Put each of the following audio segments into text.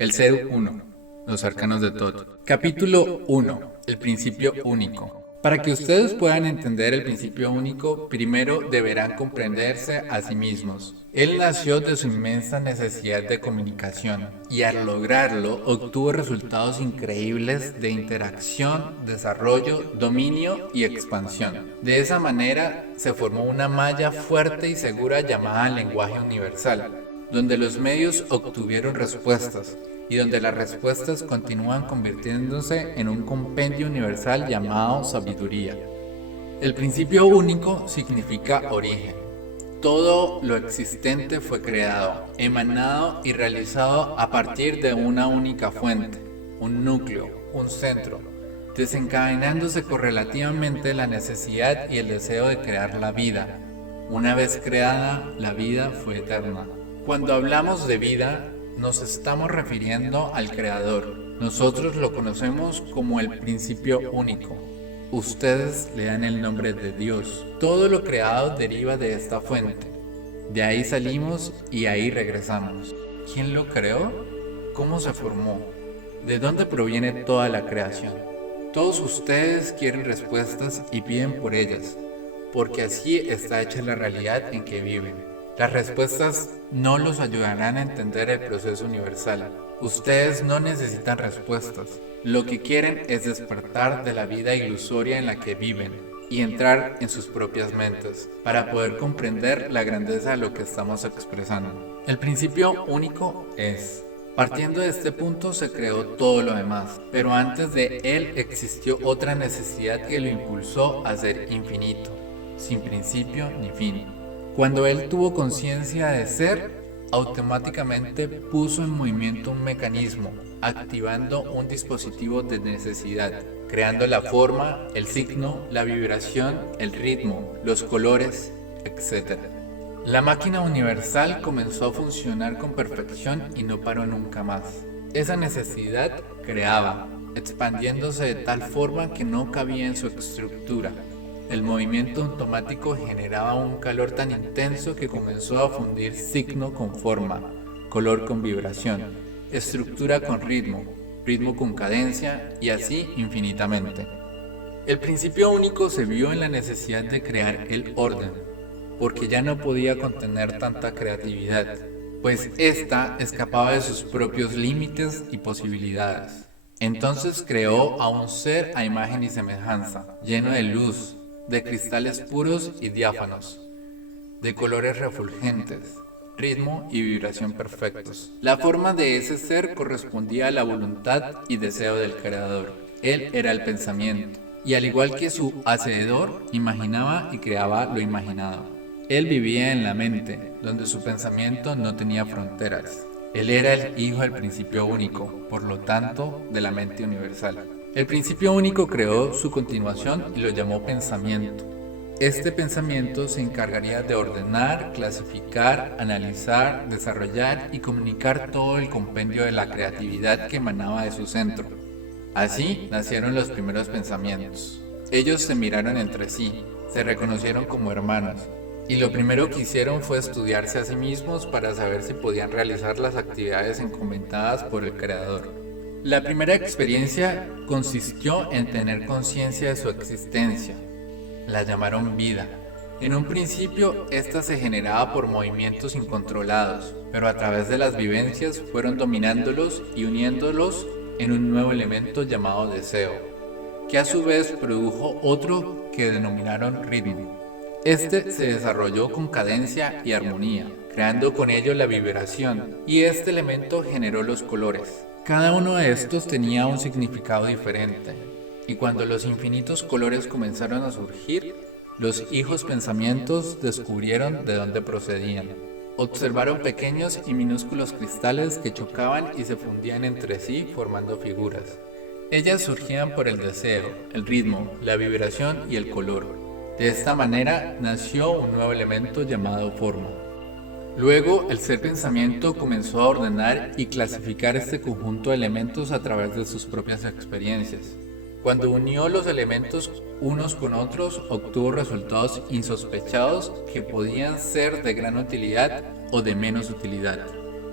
El ser uno, los arcanos de Thoth. Capítulo 1. El principio único. Para que ustedes puedan entender el principio único, primero deberán comprenderse a sí mismos. Él nació de su inmensa necesidad de comunicación y al lograrlo obtuvo resultados increíbles de interacción, desarrollo, dominio y expansión. De esa manera se formó una malla fuerte y segura llamada lenguaje universal, donde los medios obtuvieron respuestas y donde las respuestas continúan convirtiéndose en un compendio universal llamado sabiduría. El principio único significa origen. Todo lo existente fue creado, emanado y realizado a partir de una única fuente, un núcleo, un centro, desencadenándose correlativamente la necesidad y el deseo de crear la vida. Una vez creada, la vida fue eterna. Cuando hablamos de vida, nos estamos refiriendo al Creador. Nosotros lo conocemos como el principio único. Ustedes le dan el nombre de Dios. Todo lo creado deriva de esta fuente. De ahí salimos y ahí regresamos. ¿Quién lo creó? ¿Cómo se formó? ¿De dónde proviene toda la creación? Todos ustedes quieren respuestas y piden por ellas, porque así está hecha la realidad en que viven. Las respuestas no los ayudarán a entender el proceso universal. Ustedes no necesitan respuestas. Lo que quieren es despertar de la vida ilusoria en la que viven y entrar en sus propias mentes para poder comprender la grandeza de lo que estamos expresando. El principio único es: partiendo de este punto se creó todo lo demás, pero antes de él existió otra necesidad que lo impulsó a ser infinito, sin principio ni fin. Cuando él tuvo conciencia de ser, automáticamente puso en movimiento un mecanismo, activando un dispositivo de necesidad, creando la forma, el signo, la vibración, el ritmo, los colores, etc. La máquina universal comenzó a funcionar con perfección y no paró nunca más. Esa necesidad creaba, expandiéndose de tal forma que no cabía en su estructura. El movimiento automático generaba un calor tan intenso que comenzó a fundir signo con forma, color con vibración, estructura con ritmo, ritmo con cadencia y así infinitamente. El principio único se vio en la necesidad de crear el orden, porque ya no podía contener tanta creatividad, pues ésta escapaba de sus propios límites y posibilidades. Entonces creó a un ser a imagen y semejanza, lleno de luz, de cristales puros y diáfanos, de colores refulgentes, ritmo y vibración perfectos. La forma de ese ser correspondía a la voluntad y deseo del Creador. Él era el pensamiento, y al igual que su hacedor, imaginaba y creaba lo imaginado. Él vivía en la mente, donde su pensamiento no tenía fronteras. Él era el Hijo del principio único, por lo tanto, de la mente universal. El principio único creó su continuación y lo llamó pensamiento. Este pensamiento se encargaría de ordenar, clasificar, analizar, desarrollar y comunicar todo el compendio de la creatividad que emanaba de su centro. Así nacieron los primeros pensamientos. Ellos se miraron entre sí, se reconocieron como hermanos, y lo primero que hicieron fue estudiarse a sí mismos para saber si podían realizar las actividades encomendadas por el Creador. La primera experiencia consistió en tener conciencia de su existencia. La llamaron vida. En un principio, esta se generaba por movimientos incontrolados, pero a través de las vivencias fueron dominándolos y uniéndolos en un nuevo elemento llamado deseo, que a su vez produjo otro que denominaron ritmo. Este se desarrolló con cadencia y armonía, creando con ello la vibración, y este elemento generó los colores. Cada uno de estos tenía un significado diferente, y cuando los infinitos colores comenzaron a surgir, los hijos pensamientos descubrieron de dónde procedían. Observaron pequeños y minúsculos cristales que chocaban y se fundían entre sí formando figuras. Ellas surgían por el deseo, el ritmo, la vibración y el color. De esta manera nació un nuevo elemento llamado forma. Luego, el ser pensamiento comenzó a ordenar y clasificar este conjunto de elementos a través de sus propias experiencias. Cuando unió los elementos unos con otros, obtuvo resultados insospechados que podían ser de gran utilidad o de menos utilidad.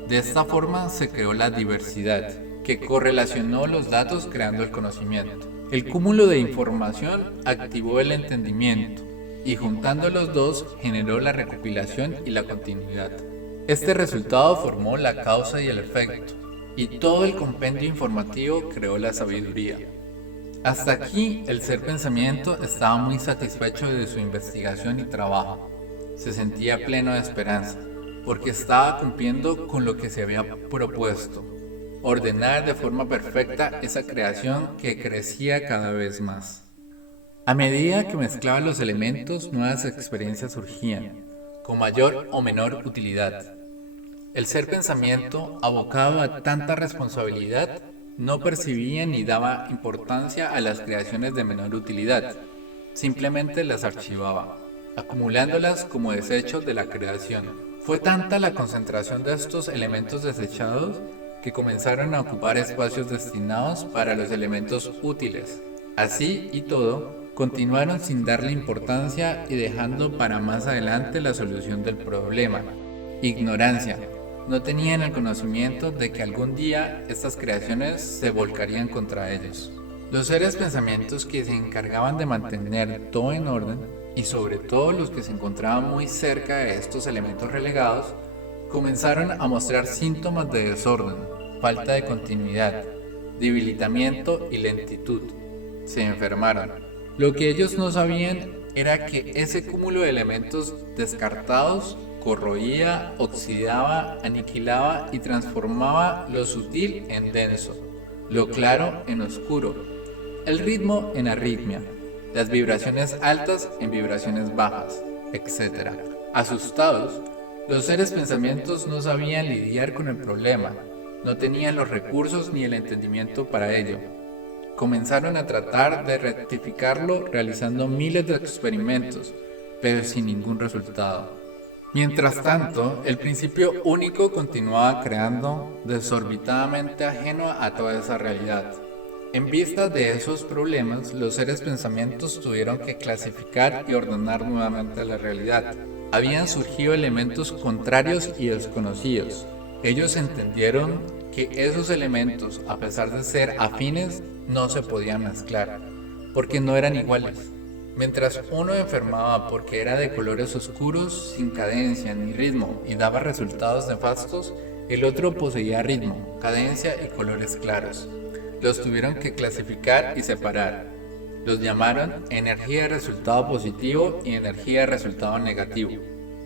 De esta forma se creó la diversidad, que correlacionó los datos creando el conocimiento. El cúmulo de información activó el entendimiento, y juntando los dos generó la recopilación y la continuidad. Este resultado formó la causa y el efecto, y todo el compendio informativo creó la sabiduría. Hasta aquí el ser pensamiento estaba muy satisfecho de su investigación y trabajo. Se sentía pleno de esperanza, porque estaba cumpliendo con lo que se había propuesto, ordenar de forma perfecta esa creación que crecía cada vez más. A medida que mezclaba los elementos, nuevas experiencias surgían, con mayor o menor utilidad. El ser pensamiento, abocado a tanta responsabilidad, no percibía ni daba importancia a las creaciones de menor utilidad, simplemente las archivaba, acumulándolas como desechos de la creación. Fue tanta la concentración de estos elementos desechados que comenzaron a ocupar espacios destinados para los elementos útiles. Así y todo, continuaron sin darle importancia y dejando para más adelante la solución del problema. Ignorancia. No tenían el conocimiento de que algún día estas creaciones se volcarían contra ellos. Los seres pensamientos que se encargaban de mantener todo en orden, y sobre todo los que se encontraban muy cerca de estos elementos relegados, comenzaron a mostrar síntomas de desorden, falta de continuidad, debilitamiento y lentitud. Se enfermaron. Lo que ellos no sabían era que ese cúmulo de elementos descartados corroía, oxidaba, aniquilaba y transformaba lo sutil en denso, lo claro en oscuro, el ritmo en arritmia, las vibraciones altas en vibraciones bajas, etc. Asustados, los seres pensamientos no sabían lidiar con el problema, no tenían los recursos ni el entendimiento para ello. Comenzaron a tratar de rectificarlo realizando miles de experimentos, pero sin ningún resultado. Mientras tanto, el principio único continuaba creando, desorbitadamente ajeno a toda esa realidad. En vista de esos problemas, los seres pensamientos tuvieron que clasificar y ordenar nuevamente la realidad. Habían surgido elementos contrarios y desconocidos. Ellos entendieron que esos elementos, a pesar de ser afines, no se podían mezclar, porque no eran iguales. Mientras uno enfermaba porque era de colores oscuros, sin cadencia ni ritmo y daba resultados nefastos, el otro poseía ritmo, cadencia y colores claros. Los tuvieron que clasificar y separar. Los llamaron energía de resultado positivo y energía de resultado negativo.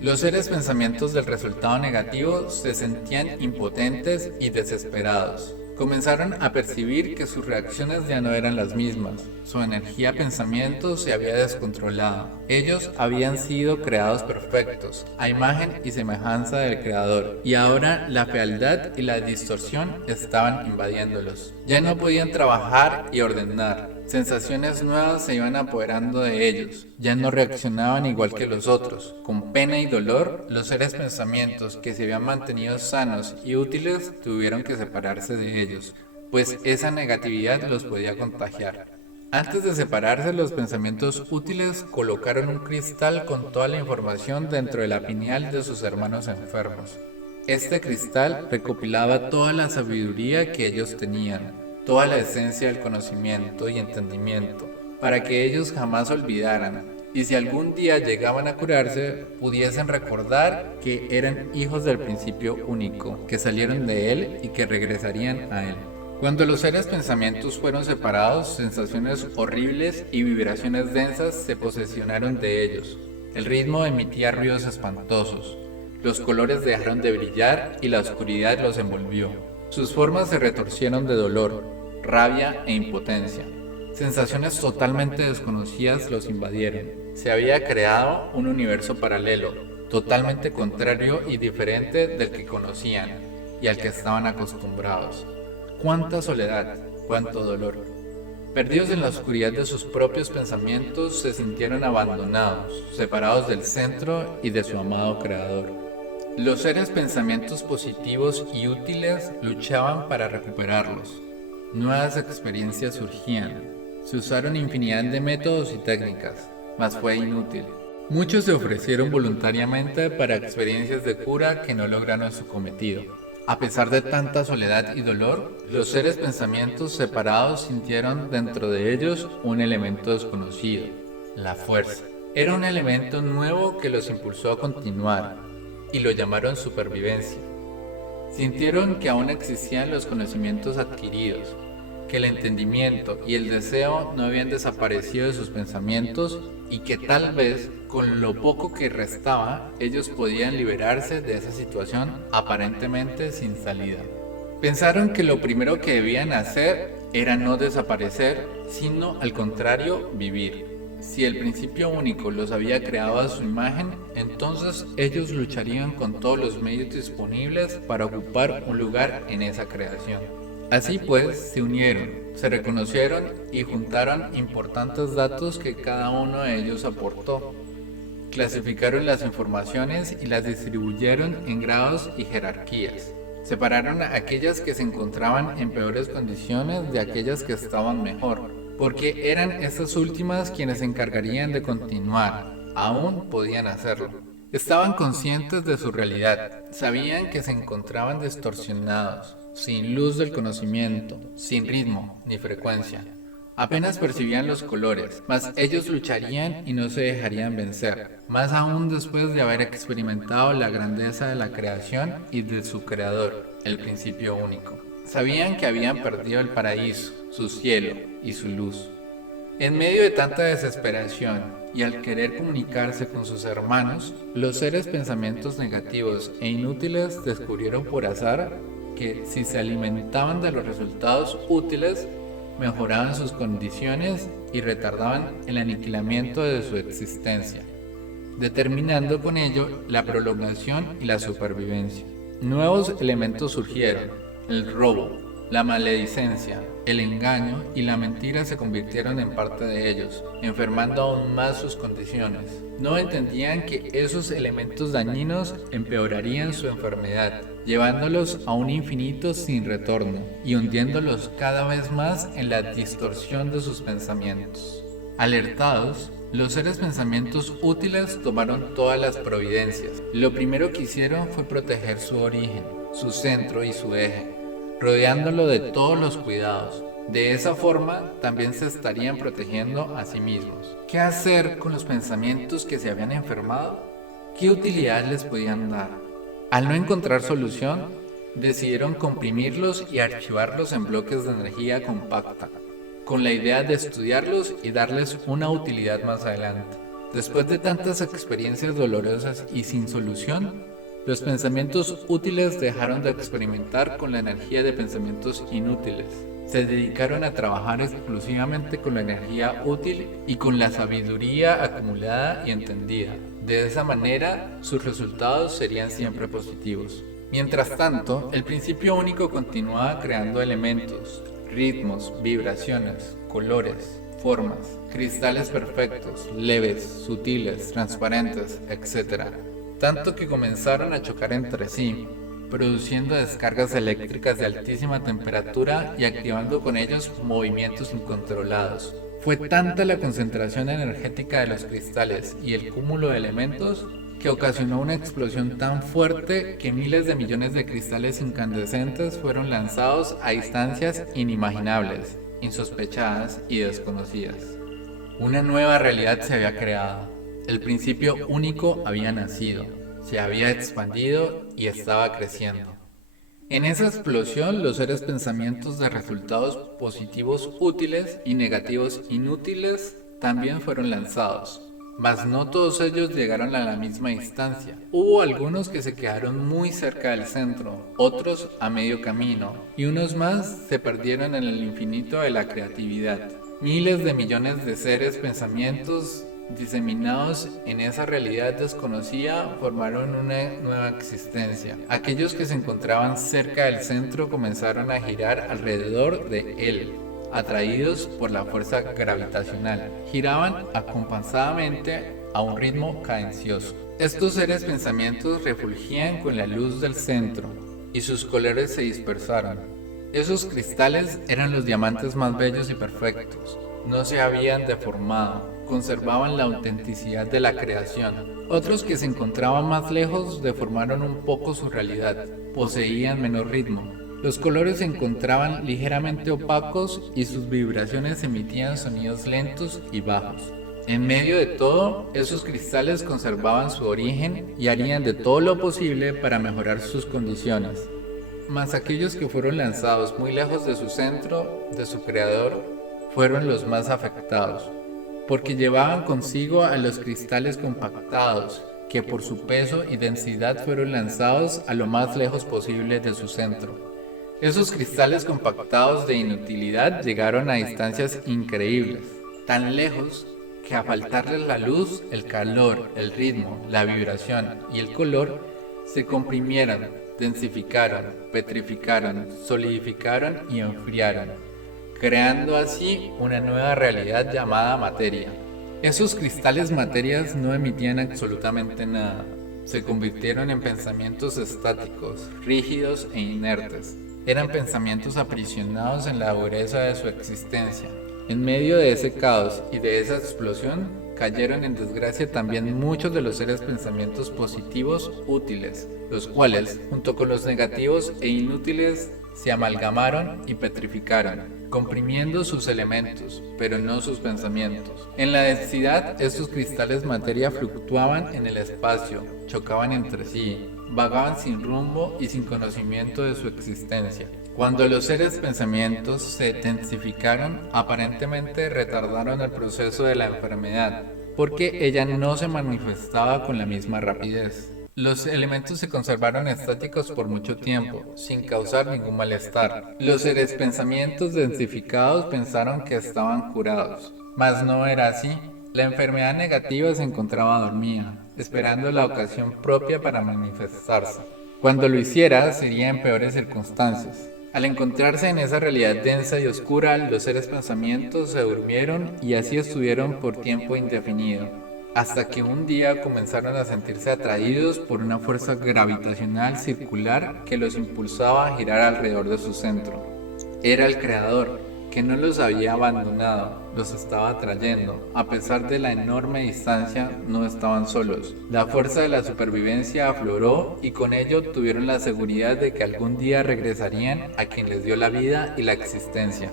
Los seres pensamientos del resultado negativo se sentían impotentes y desesperados. Comenzaron a percibir que sus reacciones ya no eran las mismas. Su energía pensamiento se había descontrolado. Ellos habían sido creados perfectos, a imagen y semejanza del Creador, y ahora la fealdad y la distorsión estaban invadiéndolos. Ya no podían trabajar y ordenar. Sensaciones nuevas se iban apoderando de ellos. Ya no reaccionaban igual que los otros. Con pena y dolor, los seres pensamientos que se habían mantenido sanos y útiles tuvieron que separarse de ellos, pues esa negatividad los podía contagiar. Antes de separarse, los pensamientos útiles colocaron un cristal con toda la información dentro de la pineal de sus hermanos enfermos. Este cristal recopilaba toda la sabiduría que ellos tenían, toda la esencia del conocimiento y entendimiento, para que ellos jamás olvidaran, y si algún día llegaban a curarse, pudiesen recordar que eran hijos del principio único, que salieron de él y que regresarían a él. Cuando los seres pensamientos fueron separados, sensaciones horribles y vibraciones densas se posesionaron de ellos. El ritmo emitía ruidos espantosos, los colores dejaron de brillar y la oscuridad los envolvió. Sus formas se retorcieron de dolor, rabia e impotencia. Sensaciones totalmente desconocidas los invadieron. Se había creado un universo paralelo, totalmente contrario y diferente del que conocían y al que estaban acostumbrados. ¡Cuánta soledad! ¡Cuánto dolor! Perdidos en la oscuridad de sus propios pensamientos, se sintieron abandonados, separados del centro y de su amado Creador. Los seres pensamientos positivos y útiles luchaban para recuperarlos. Nuevas experiencias surgían. Se usaron infinidad de métodos y técnicas, mas fue inútil. Muchos se ofrecieron voluntariamente para experiencias de cura que no lograron su cometido. A pesar de tanta soledad y dolor, los seres pensamientos separados sintieron dentro de ellos un elemento desconocido, la fuerza. Era un elemento nuevo que los impulsó a continuar, y lo llamaron supervivencia. Sintieron que aún existían los conocimientos adquiridos, que el entendimiento y el deseo no habían desaparecido de sus pensamientos y que tal vez con lo poco que restaba ellos podían liberarse de esa situación aparentemente sin salida. Pensaron que lo primero que debían hacer era no desaparecer, sino al contrario vivir. Si el principio único los había creado a su imagen, entonces ellos lucharían con todos los medios disponibles para ocupar un lugar en esa creación. Así pues, se unieron, se reconocieron y juntaron importantes datos que cada uno de ellos aportó. Clasificaron las informaciones y las distribuyeron en grados y jerarquías. Separaron a aquellas que se encontraban en peores condiciones de aquellas que estaban mejor, porque eran estas últimas quienes se encargarían de continuar, aún podían hacerlo. Estaban conscientes de su realidad, sabían que se encontraban distorsionados, sin luz del conocimiento, sin ritmo ni frecuencia. Apenas percibían los colores, mas ellos lucharían y no se dejarían vencer, más aún después de haber experimentado la grandeza de la creación y de su creador, el principio único. Sabían que habían perdido el paraíso, su cielo y su luz. En medio de tanta desesperación y al querer comunicarse con sus hermanos, los seres pensamientos negativos e inútiles descubrieron por azar que si se alimentaban de los resultados útiles, mejoraban sus condiciones y retardaban el aniquilamiento de su existencia, determinando con ello la prolongación y la supervivencia. Nuevos elementos surgieron: el robo, la maledicencia, el engaño y la mentira se convirtieron en parte de ellos, enfermando aún más sus condiciones. No entendían que esos elementos dañinos empeorarían su enfermedad, llevándolos a un infinito sin retorno y hundiéndolos cada vez más en la distorsión de sus pensamientos. Alertados, los seres pensamientos útiles tomaron todas las providencias. Lo primero que hicieron fue proteger su origen, su centro y su eje, rodeándolo de todos los cuidados. De esa forma, también se estarían protegiendo a sí mismos. ¿Qué hacer con los pensamientos que se habían enfermado? ¿Qué utilidad les podían dar? Al no encontrar solución, decidieron comprimirlos y archivarlos en bloques de energía compacta, con la idea de estudiarlos y darles una utilidad más adelante. Después de tantas experiencias dolorosas y sin solución, los pensamientos útiles dejaron de experimentar con la energía de pensamientos inútiles. Se dedicaron a trabajar exclusivamente con la energía útil y con la sabiduría acumulada y entendida. De esa manera, sus resultados serían siempre positivos. Mientras tanto, el principio único continuaba creando elementos, ritmos, vibraciones, colores, formas, cristales perfectos, leves, sutiles, transparentes, etc. Tanto que comenzaron a chocar entre sí, produciendo descargas eléctricas de altísima temperatura y activando con ellos movimientos incontrolados. Fue tanta la concentración energética de los cristales y el cúmulo de elementos que ocasionó una explosión tan fuerte que miles de millones de cristales incandescentes fueron lanzados a distancias inimaginables, insospechadas y desconocidas. Una nueva realidad se había creado. El principio único había nacido, se había expandido y estaba creciendo. En esa explosión, los seres pensamientos de resultados positivos útiles y negativos inútiles también fueron lanzados, mas no todos ellos llegaron a la misma distancia. Hubo algunos que se quedaron muy cerca del centro, otros a medio camino, y unos más se perdieron en el infinito de la creatividad. Miles de millones de seres pensamientos diseminados en esa realidad desconocida formaron una nueva existencia. Aquellos que se encontraban cerca del centro comenzaron a girar alrededor de él, atraídos por la fuerza gravitacional. Giraban acompasadamente a un ritmo cadencioso. Estos seres pensamientos refulgían con la luz del centro y sus colores se dispersaron. Esos cristales eran los diamantes más bellos y perfectos. No se habían deformado, conservaban la autenticidad de la creación. Otros que se encontraban más lejos deformaron un poco su realidad, poseían menor ritmo. Los colores se encontraban ligeramente opacos y sus vibraciones emitían sonidos lentos y bajos. En medio de todo, esos cristales conservaban su origen y harían de todo lo posible para mejorar sus condiciones. Mas aquellos que fueron lanzados muy lejos de su centro, de su creador, fueron los más afectados, porque llevaban consigo a los cristales compactados, que por su peso y densidad fueron lanzados a lo más lejos posible de su centro. Esos cristales compactados de inutilidad llegaron a distancias increíbles, tan lejos que a faltarles la luz, el calor, el ritmo, la vibración y el color, se comprimieron, densificaron, petrificaron, solidificaron y enfriaron, creando así una nueva realidad llamada materia. Esos cristales materias no emitían absolutamente nada, se convirtieron en pensamientos estáticos, rígidos e inertes. Eran pensamientos aprisionados en la dureza de su existencia. En medio de ese caos y de esa explosión, cayeron en desgracia también muchos de los seres pensamientos positivos útiles, los cuales, junto con los negativos e inútiles, se amalgamaron y petrificaron, comprimiendo sus elementos, pero no sus pensamientos. En la densidad, estos cristales materia fluctuaban en el espacio, chocaban entre sí, vagaban sin rumbo y sin conocimiento de su existencia. Cuando los seres pensamientos se densificaron, aparentemente retardaron el proceso de la enfermedad, porque ella no se manifestaba con la misma rapidez. Los elementos se conservaron estáticos por mucho tiempo, sin causar ningún malestar. Los seres pensamientos densificados pensaron que estaban curados, mas no era así. La enfermedad negativa se encontraba dormida, esperando la ocasión propia para manifestarse. Cuando lo hiciera, sería en peores circunstancias. Al encontrarse en esa realidad densa y oscura, los seres pensamientos se durmieron y así estuvieron por tiempo indefinido, hasta que un día comenzaron a sentirse atraídos por una fuerza gravitacional circular que los impulsaba a girar alrededor de su centro. Era el Creador, que no los había abandonado, los estaba atrayendo. A pesar de la enorme distancia, no estaban solos. La fuerza de la supervivencia afloró y con ello tuvieron la seguridad de que algún día regresarían a quien les dio la vida y la existencia.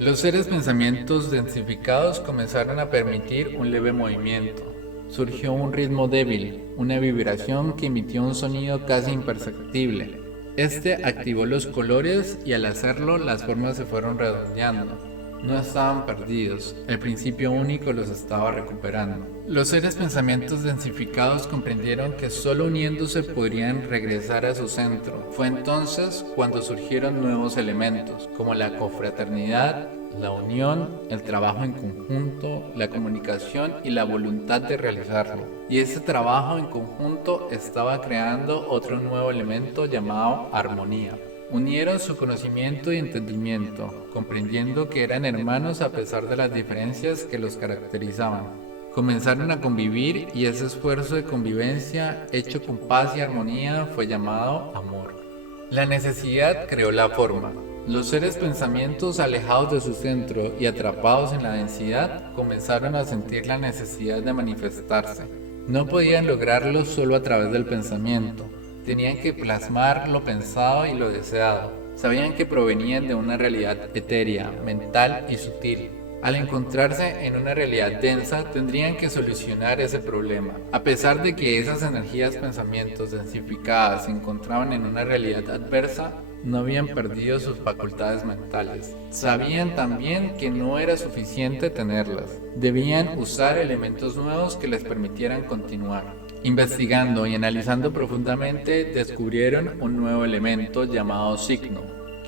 Los seres pensamientos densificados comenzaron a permitir un leve movimiento. Surgió un ritmo débil, una vibración que emitió un sonido casi imperceptible. Este activó los colores y al hacerlo las formas se fueron redondeando. No estaban perdidos, el principio único los estaba recuperando. Los seres pensamientos densificados comprendieron que solo uniéndose podrían regresar a su centro. Fue entonces cuando surgieron nuevos elementos, como la confraternidad, la unión, el trabajo en conjunto, la comunicación y la voluntad de realizarlo. Y ese trabajo en conjunto estaba creando otro nuevo elemento llamado armonía. Unieron su conocimiento y entendimiento, comprendiendo que eran hermanos a pesar de las diferencias que los caracterizaban. Comenzaron a convivir y ese esfuerzo de convivencia, hecho con paz y armonía, fue llamado amor. La necesidad creó la forma. Los seres pensamientos alejados de su centro y atrapados en la densidad comenzaron a sentir la necesidad de manifestarse. No podían lograrlo solo a través del pensamiento. Tenían que plasmar lo pensado y lo deseado. Sabían que provenían de una realidad etérea, mental y sutil. Al encontrarse en una realidad densa, tendrían que solucionar ese problema. A pesar de que esas energías pensamientos densificadas se encontraban en una realidad adversa, no habían perdido sus facultades mentales. Sabían también que no era suficiente tenerlas. Debían usar elementos nuevos que les permitieran continuar. Investigando y analizando profundamente, descubrieron un nuevo elemento llamado signo,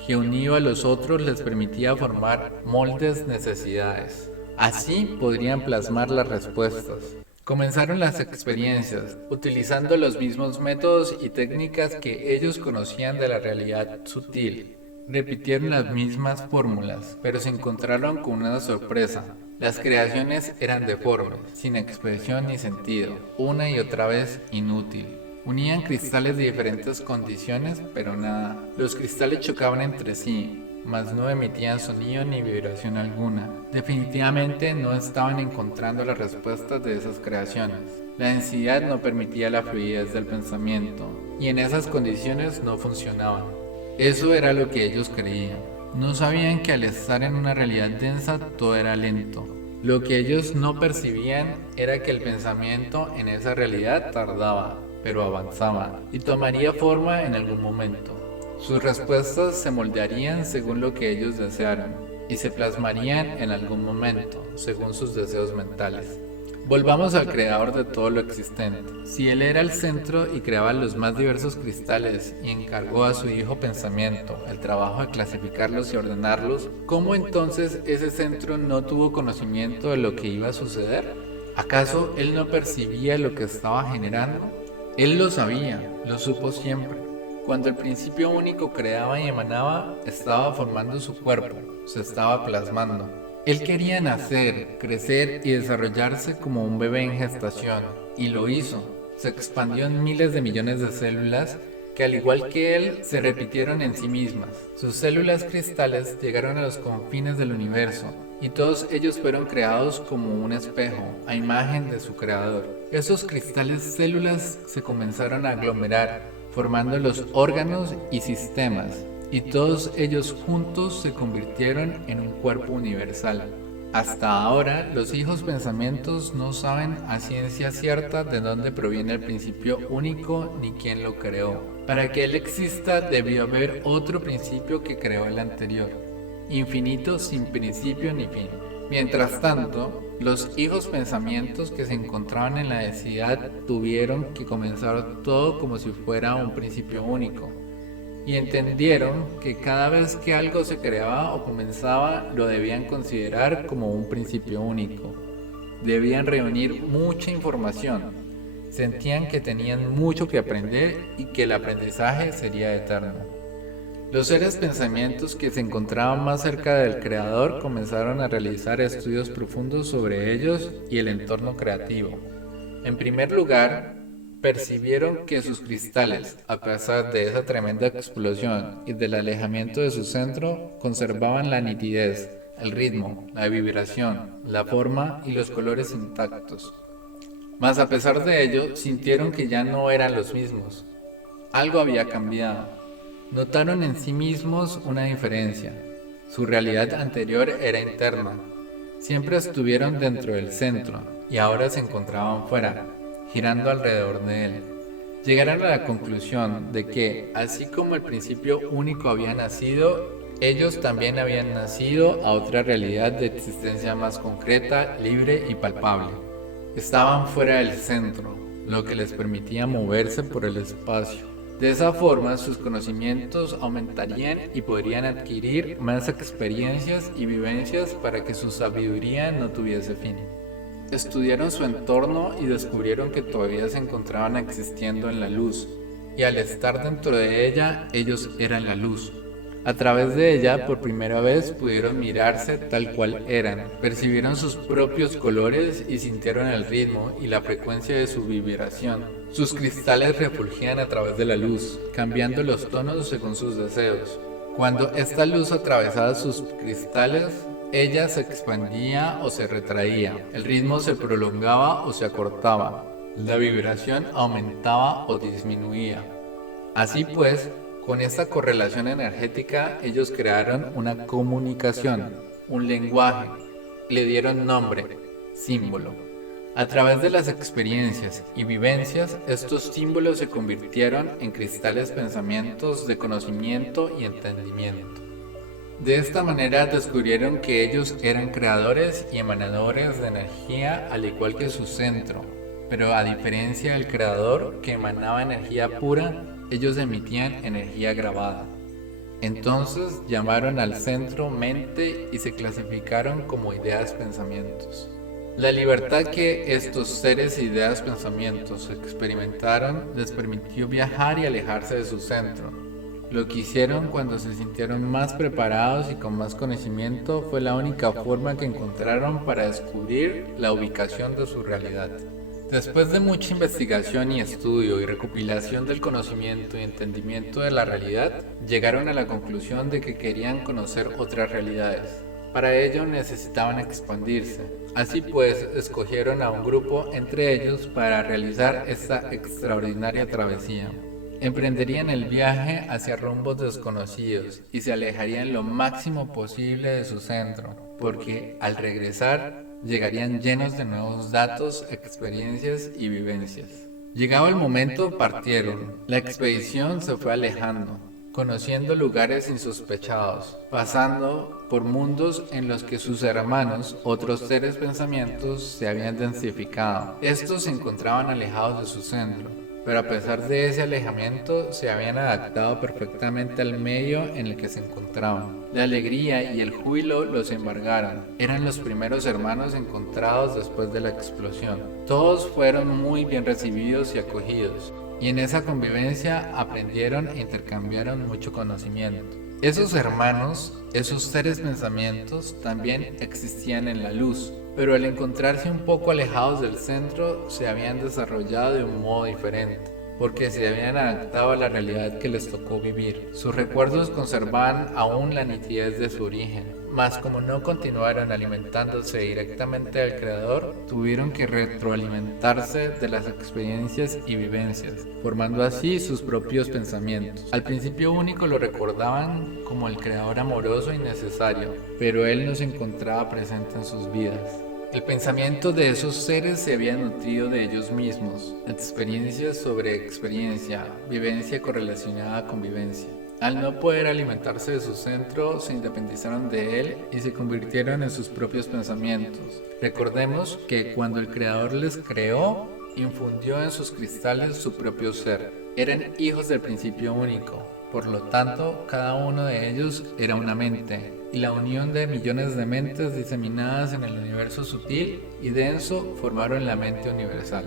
que unido a los otros les permitía formar moldes necesidades. Así podrían plasmar las respuestas. Comenzaron las experiencias, utilizando los mismos métodos y técnicas que ellos conocían de la realidad sutil. Repitieron las mismas fórmulas, pero se encontraron con una sorpresa. Las creaciones eran deformes, sin expresión ni sentido, una y otra vez inútil. Unían cristales de diferentes condiciones, pero nada. Los cristales chocaban entre sí, mas no emitían sonido ni vibración alguna. Definitivamente no estaban encontrando las respuestas de esas creaciones. La densidad no permitía la fluidez del pensamiento, y en esas condiciones no funcionaban. Eso era lo que ellos creían. No sabían que al estar en una realidad densa todo era lento. Lo que ellos no percibían era que el pensamiento en esa realidad tardaba, pero avanzaba, y tomaría forma en algún momento. Sus respuestas se moldearían según lo que ellos desearan, y se plasmarían en algún momento, según sus deseos mentales. Volvamos al creador de todo lo existente. Si él era el centro y creaba los más diversos cristales y encargó a su hijo pensamiento el trabajo de clasificarlos y ordenarlos, ¿cómo entonces ese centro no tuvo conocimiento de lo que iba a suceder? ¿Acaso él no percibía lo que estaba generando? Él lo sabía, lo supo siempre. Cuando el principio único creaba y emanaba, estaba formando su cuerpo, se estaba plasmando. Él quería nacer, crecer y desarrollarse como un bebé en gestación, y lo hizo. Se expandió en miles de millones de células que, al igual que él, se repitieron en sí mismas. Sus células cristales llegaron a los confines del universo, y todos ellos fueron creados como un espejo, a imagen de su creador. Esos cristales células se comenzaron a aglomerar, formando los órganos y sistemas, y todos ellos juntos se convirtieron en un cuerpo universal. Hasta ahora, los hijos pensamientos no saben a ciencia cierta de dónde proviene el principio único ni quién lo creó. Para que él exista debió haber otro principio que creó el anterior, infinito sin principio ni fin. Mientras tanto, los hijos pensamientos que se encontraban en la densidad tuvieron que comenzar todo como si fuera un principio único. Y entendieron que cada vez que algo se creaba o comenzaba, lo debían considerar como un principio único. Debían reunir mucha información. Sentían que tenían mucho que aprender y que el aprendizaje sería eterno. Los seres pensamientos que se encontraban más cerca del creador comenzaron a realizar estudios profundos sobre ellos y el entorno creativo. En primer lugar, percibieron que sus cristales, a pesar de esa tremenda explosión y del alejamiento de su centro, conservaban la nitidez, el ritmo, la vibración, la forma y los colores intactos. Mas a pesar de ello, sintieron que ya no eran los mismos. Algo había cambiado. Notaron en sí mismos una diferencia. Su realidad anterior era interna. Siempre estuvieron dentro del centro y ahora se encontraban fuera, girando alrededor de él. Llegaron a la conclusión de que, así como el principio único había nacido, ellos también habían nacido a otra realidad de existencia más concreta, libre y palpable. Estaban fuera del centro, lo que les permitía moverse por el espacio. De esa forma, sus conocimientos aumentarían y podrían adquirir más experiencias y vivencias para que su sabiduría no tuviese fin. Estudiaron su entorno y descubrieron que todavía se encontraban existiendo en la luz, y al estar dentro de ella, ellos eran la luz. A través de ella, por primera vez, pudieron mirarse tal cual eran, percibieron sus propios colores y sintieron el ritmo y la frecuencia de su vibración. Sus cristales refulgían a través de la luz, cambiando los tonos según sus deseos. Cuando esta luz atravesaba sus cristales, ella se expandía o se retraía, el ritmo se prolongaba o se acortaba, la vibración aumentaba o disminuía. Así pues, con esta correlación energética, ellos crearon una comunicación, un lenguaje, le dieron nombre, símbolo. A través de las experiencias y vivencias, estos símbolos se convirtieron en cristales pensamientos de conocimiento y entendimiento. De esta manera descubrieron que ellos eran creadores y emanadores de energía al igual que su centro, pero a diferencia del creador que emanaba energía pura, ellos emitían energía grabada. Entonces llamaron al centro mente y se clasificaron como ideas pensamientos. La libertad que estos seres ideas pensamientos experimentaron les permitió viajar y alejarse de su centro. Lo que hicieron cuando se sintieron más preparados y con más conocimiento fue la única forma que encontraron para descubrir la ubicación de su realidad. Después de mucha investigación y estudio y recopilación del conocimiento y entendimiento de la realidad, llegaron a la conclusión de que querían conocer otras realidades. Para ello necesitaban expandirse. Así pues, escogieron a un grupo entre ellos para realizar esta extraordinaria travesía. Emprenderían el viaje hacia rumbos desconocidos y se alejarían lo máximo posible de su centro, porque al regresar llegarían llenos de nuevos datos, experiencias y vivencias. Llegado el momento, partieron. La expedición se fue alejando, conociendo lugares insospechados, pasando por mundos en los que sus hermanos, otros seres pensamientos, se habían densificado. Estos se encontraban alejados de su centro, pero a pesar de ese alejamiento se habían adaptado perfectamente al medio en el que se encontraban. La alegría y el júbilo los embargaron. Eran los primeros hermanos encontrados después de la explosión. Todos fueron muy bien recibidos y acogidos, y en esa convivencia aprendieron e intercambiaron mucho conocimiento. Esos hermanos, esos seres pensamientos, también existían en la luz, pero al encontrarse un poco alejados del centro, se habían desarrollado de un modo diferente, porque se habían adaptado a la realidad que les tocó vivir. Sus recuerdos conservaban aún la nitidez de su origen, mas como no continuaron alimentándose directamente del Creador, tuvieron que retroalimentarse de las experiencias y vivencias, formando así sus propios pensamientos. Al principio único lo recordaban como el Creador amoroso y necesario, pero Él no se encontraba presente en sus vidas. El pensamiento de esos seres se había nutrido de ellos mismos, experiencia sobre experiencia, vivencia correlacionada con vivencia. Al no poder alimentarse de su centro, se independizaron de él y se convirtieron en sus propios pensamientos. Recordemos que cuando el Creador les creó, infundió en sus cristales su propio ser. Eran hijos del principio único, por lo tanto, cada uno de ellos era una mente, y la unión de millones de mentes diseminadas en el universo sutil y denso formaron la mente universal.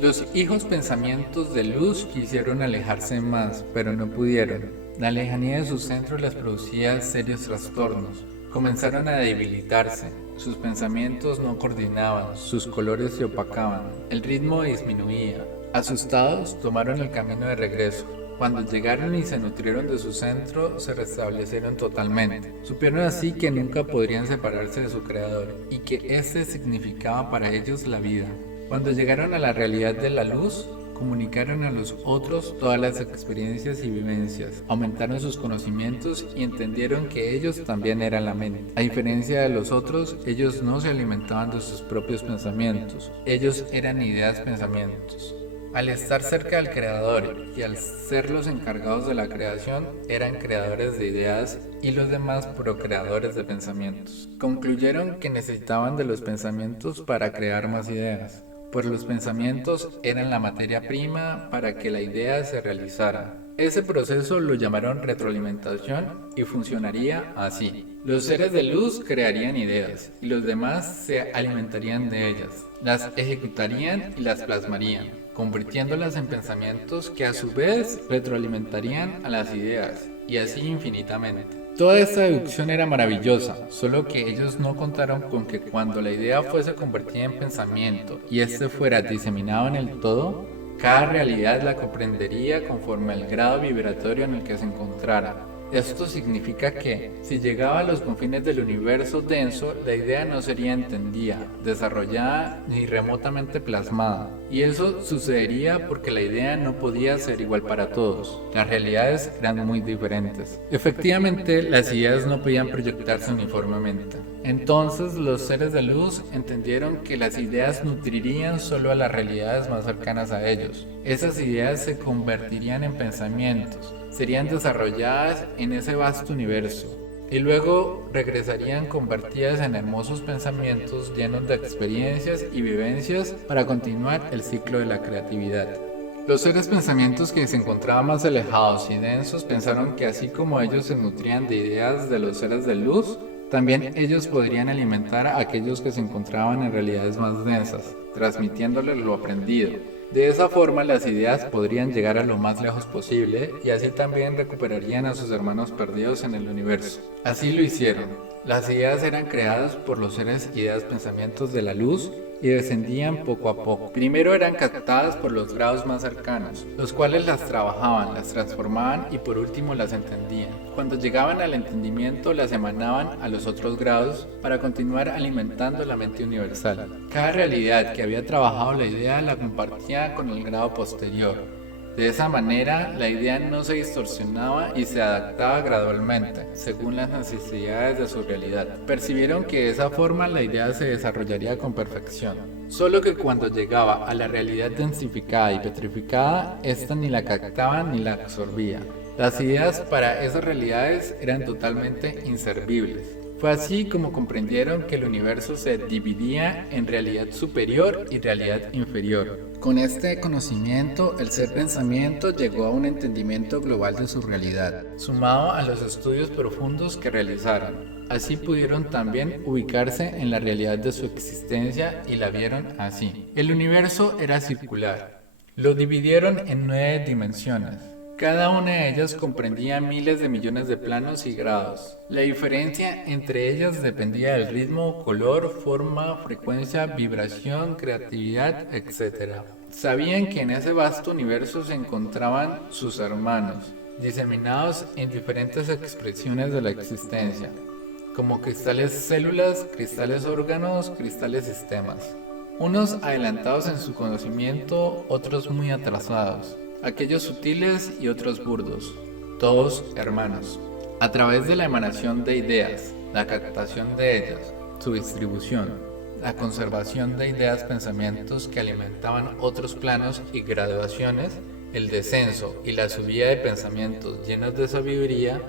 Los hijos pensamientos de luz quisieron alejarse más, pero no pudieron. La lejanía de su centro les producía serios trastornos. Comenzaron a debilitarse, sus pensamientos no coordinaban, sus colores se opacaban, el ritmo disminuía. Asustados, tomaron el camino de regreso. Cuando llegaron y se nutrieron de su centro, se restablecieron totalmente. Supieron así que nunca podrían separarse de su Creador y que éste significaba para ellos la vida. Cuando llegaron a la realidad de la luz, comunicaron a los otros todas las experiencias y vivencias, aumentaron sus conocimientos y entendieron que ellos también eran la mente. A diferencia de los otros, ellos no se alimentaban de sus propios pensamientos, ellos eran ideas pensamientos. Al estar cerca del Creador y al ser los encargados de la creación, eran creadores de ideas y los demás procreadores de pensamientos. Concluyeron que necesitaban de los pensamientos para crear más ideas, pues los pensamientos eran la materia prima para que la idea se realizara. Ese proceso lo llamaron retroalimentación y funcionaría así. Los seres de luz crearían ideas y los demás se alimentarían de ellas, las ejecutarían y las plasmarían, convirtiéndolas en pensamientos que a su vez retroalimentarían a las ideas, y así infinitamente. Toda esta deducción era maravillosa, solo que ellos no contaron con que cuando la idea fuese convertida en pensamiento y éste fuera diseminado en el todo, cada realidad la comprendería conforme al grado vibratorio en el que se encontrara. Esto significa que, si llegaba a los confines del universo denso, la idea no sería entendida, desarrollada ni remotamente plasmada. Y eso sucedería porque la idea no podía ser igual para todos. Las realidades eran muy diferentes. Efectivamente, las ideas no podían proyectarse uniformemente. Entonces, los seres de luz entendieron que las ideas nutrirían solo a las realidades más cercanas a ellos. Esas ideas se convertirían en pensamientos, serían desarrolladas en ese vasto universo y luego regresarían convertidas en hermosos pensamientos llenos de experiencias y vivencias para continuar el ciclo de la creatividad. Los seres pensamientos que se encontraban más alejados y densos pensaron que así como ellos se nutrían de ideas de los seres de luz, también ellos podrían alimentar a aquellos que se encontraban en realidades más densas, transmitiéndoles lo aprendido. De esa forma las ideas podrían llegar a lo más lejos posible y así también recuperarían a sus hermanos perdidos en el universo. Así lo hicieron. Las ideas eran creadas por los seres, ideas, pensamientos de la luz y descendían poco a poco. Primero eran captadas por los grados más cercanos, los cuales las trabajaban, las transformaban y por último las entendían. Cuando llegaban al entendimiento las emanaban a los otros grados para continuar alimentando la mente universal. Cada realidad que había trabajado la idea la compartía con el grado posterior. De esa manera, la idea no se distorsionaba y se adaptaba gradualmente, según las necesidades de su realidad. Percibieron que de esa forma la idea se desarrollaría con perfección. Solo que cuando llegaba a la realidad densificada y petrificada, ésta ni la captaba ni la absorbía. Las ideas para esas realidades eran totalmente inservibles. Fue así como comprendieron que el universo se dividía en realidad superior y realidad inferior. Con este conocimiento, el ser pensamiento llegó a un entendimiento global de su realidad, sumado a los estudios profundos que realizaron. Así pudieron también ubicarse en la realidad de su existencia y la vieron así. El universo era circular. Lo dividieron en 9 dimensiones. Cada una de ellas comprendía miles de millones de planos y grados. La diferencia entre ellas dependía del ritmo, color, forma, frecuencia, vibración, creatividad, etc. Sabían que en ese vasto universo se encontraban sus hermanos, diseminados en diferentes expresiones de la existencia, como cristales células, cristales órganos, cristales sistemas. Unos adelantados en su conocimiento, otros muy atrasados. Aquellos sutiles y otros burdos, todos hermanos. A través de la emanación de ideas, la captación de ellas, su distribución, la conservación de ideas, pensamientos que alimentaban otros planos y graduaciones, el descenso y la subida de pensamientos llenos de sabiduría,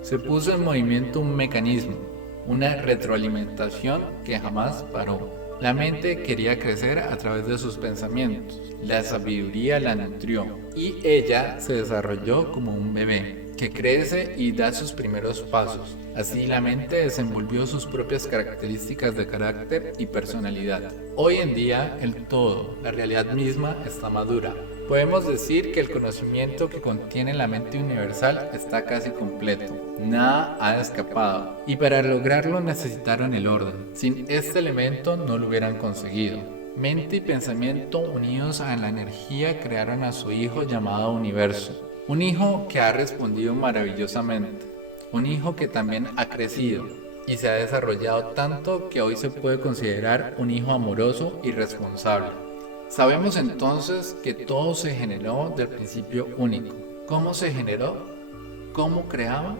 se puso en movimiento un mecanismo, una retroalimentación que jamás paró. La mente quería crecer a través de sus pensamientos, la sabiduría la nutrió y ella se desarrolló como un bebé que crece y da sus primeros pasos. Así la mente desenvolvió sus propias características de carácter y personalidad. Hoy en día el todo, la realidad misma, está madura. Podemos decir que el conocimiento que contiene la mente universal está casi completo. Nada ha escapado, y para lograrlo necesitaron el orden. Sin este elemento no lo hubieran conseguido. Mente y pensamiento unidos a la energía crearon a su hijo llamado Universo. Un hijo que ha respondido maravillosamente. Un hijo que también ha crecido y se ha desarrollado tanto que hoy se puede considerar un hijo amoroso y responsable. Sabemos entonces que todo se generó del principio único. ¿Cómo se generó? ¿Cómo creaba?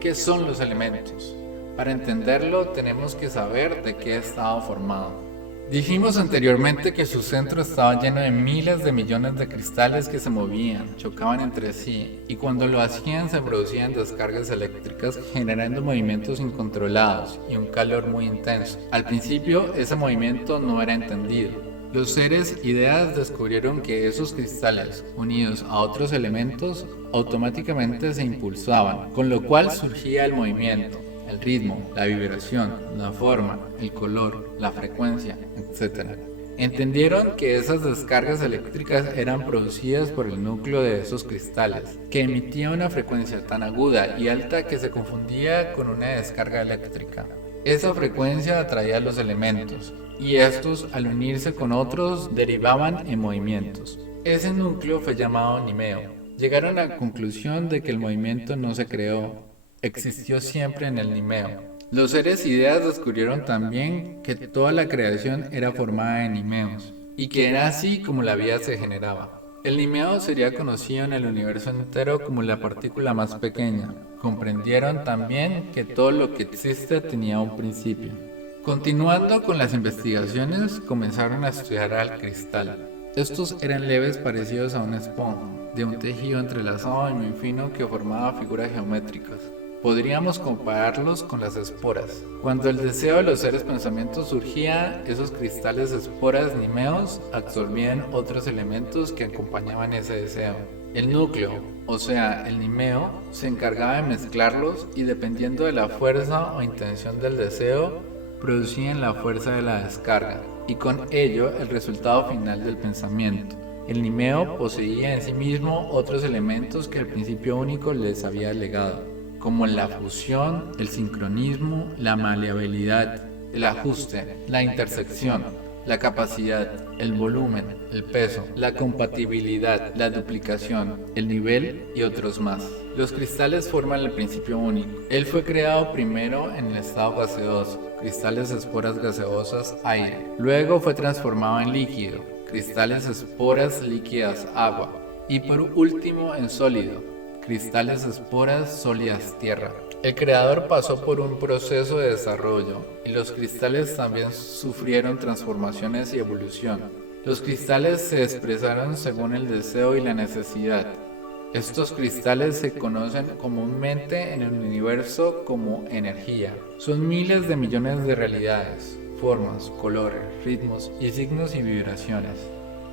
¿Qué son los elementos? Para entenderlo tenemos que saber de qué estaba formado. Dijimos anteriormente que su centro estaba lleno de miles de millones de cristales que se movían, chocaban entre sí y cuando lo hacían se producían descargas eléctricas generando movimientos incontrolados y un calor muy intenso. Al principio ese movimiento no era entendido. Los seres ideas descubrieron que esos cristales, unidos a otros elementos, automáticamente se impulsaban, con lo cual surgía el movimiento, el ritmo, la vibración, la forma, el color, la frecuencia, etc. Entendieron que esas descargas eléctricas eran producidas por el núcleo de esos cristales, que emitía una frecuencia tan aguda y alta que se confundía con una descarga eléctrica. Esa frecuencia atraía los elementos, y estos, al unirse con otros, derivaban en movimientos. Ese núcleo fue llamado Nimeo. Llegaron a la conclusión de que el movimiento no se creó, existió siempre en el Nimeo. Los seres ideas descubrieron también que toda la creación era formada de Nimeos, y que era así como la vida se generaba. El Nimeo sería conocido en el universo entero como la partícula más pequeña. Comprendieron también que todo lo que existe tenía un principio. Continuando con las investigaciones, comenzaron a estudiar al cristal. Estos eran leves parecidos a una esponja, de un tejido entrelazado y muy fino que formaba figuras geométricas. Podríamos compararlos con las esporas. Cuando el deseo de los seres pensamientos surgía, esos cristales esporas nimeos absorbían otros elementos que acompañaban ese deseo. El núcleo, o sea, el nimeo, se encargaba de mezclarlos y dependiendo de la fuerza o intención del deseo, producían la fuerza de la descarga y con ello el resultado final del pensamiento. El nimeo poseía en sí mismo otros elementos que el principio único les había legado, como la fusión, el sincronismo, la maleabilidad, el ajuste, la intersección. la capacidad, el volumen, el peso, la compatibilidad, la duplicación, el nivel y otros más. Los cristales forman el principio único. Él fue creado primero en el estado gaseoso, cristales esporas gaseosas, aire. Luego fue transformado en líquido, cristales esporas líquidas, agua. Y por último en sólido, cristales esporas sólidas, tierra. El creador pasó por un proceso de desarrollo y los cristales también sufrieron transformaciones y evolución. Los cristales se expresaron según el deseo y la necesidad. Estos cristales se conocen comúnmente en el universo como energía. Son miles de millones de realidades, formas, colores, ritmos y signos y vibraciones.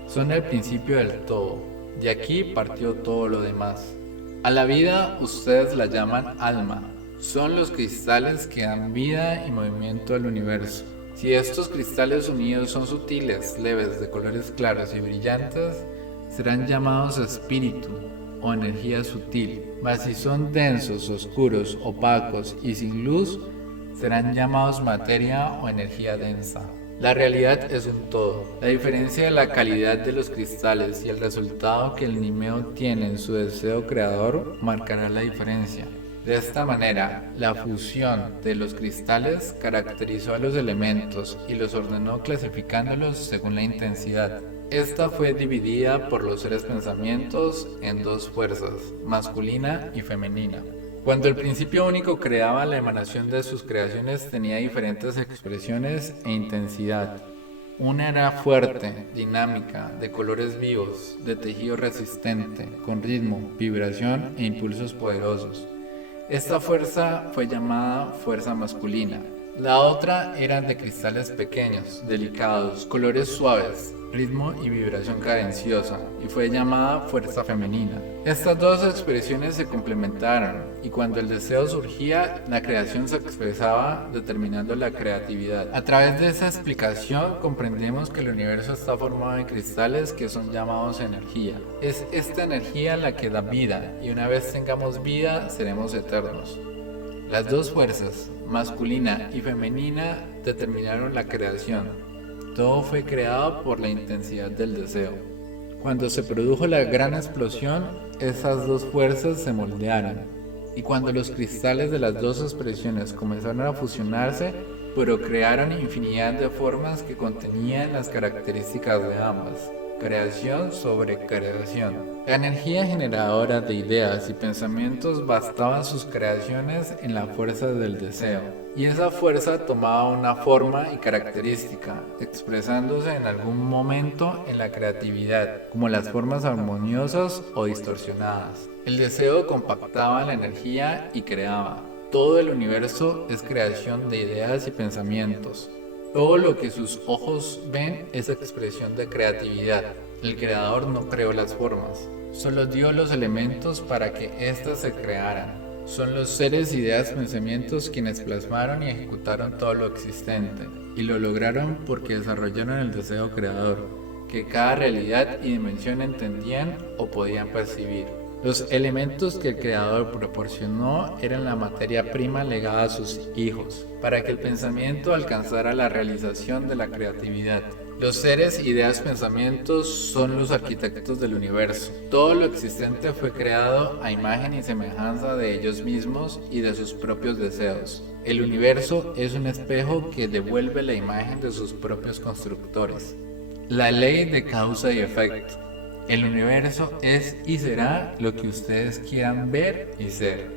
Son el principio del todo. De aquí partió todo lo demás. A la vida ustedes la llaman alma. Son los cristales que dan vida y movimiento al universo. Si estos cristales unidos son sutiles, leves, de colores claros y brillantes, serán llamados espíritu o energía sutil. Mas si son densos, oscuros, opacos y sin luz, serán llamados materia o energía densa. La realidad es un todo. La diferencia de la calidad de los cristales y el resultado que el Nimeo tiene en su deseo creador marcará la diferencia. De esta manera, la fusión de los cristales caracterizó a los elementos y los ordenó clasificándolos según la intensidad. Esta fue dividida por los seres pensamientos en dos fuerzas, masculina y femenina. Cuando el principio único creaba, la emanación de sus creaciones tenía diferentes expresiones e intensidad. Una era fuerte, dinámica, de colores vivos, de tejido resistente, con ritmo, vibración e impulsos poderosos. Esta fuerza fue llamada fuerza masculina. La otra era de cristales pequeños, delicados, colores suaves, ritmo y vibración cadenciosa, y fue llamada fuerza femenina. Estas dos expresiones se complementaron, y cuando el deseo surgía, la creación se expresaba determinando la creatividad. A través de esa explicación comprendemos que el universo está formado de cristales que son llamados energía. Es esta energía la que da vida, y una vez tengamos vida, seremos eternos. Las dos fuerzas, masculina y femenina, determinaron la creación. Todo fue creado por la intensidad del deseo. Cuando se produjo la gran explosión, esas dos fuerzas se moldearon. Y cuando los cristales de las dos expresiones comenzaron a fusionarse, procrearon infinidad de formas que contenían las características de ambas. Creación sobre creación. La energía generadora de ideas y pensamientos basaban sus creaciones en la fuerza del deseo, y esa fuerza tomaba una forma y característica, expresándose en algún momento en la creatividad, como las formas armoniosas o distorsionadas. El deseo compactaba la energía y creaba. Todo el universo es creación de ideas y pensamientos. Todo lo que sus ojos ven es expresión de creatividad. El creador no creó las formas, solo dio los elementos para que éstas se crearan. Son los seres, ideas, pensamientos quienes plasmaron y ejecutaron todo lo existente, y lo lograron porque desarrollaron el deseo creador, que cada realidad y dimensión entendían o podían percibir. Los elementos que el creador proporcionó eran la materia prima legada a sus hijos, para que el pensamiento alcanzara la realización de la creatividad. Los seres, ideas, pensamientos son los arquitectos del universo. Todo lo existente fue creado a imagen y semejanza de ellos mismos y de sus propios deseos. El universo es un espejo que devuelve la imagen de sus propios constructores. La ley de causa y efecto. El universo es y será lo que ustedes quieran ver y ser.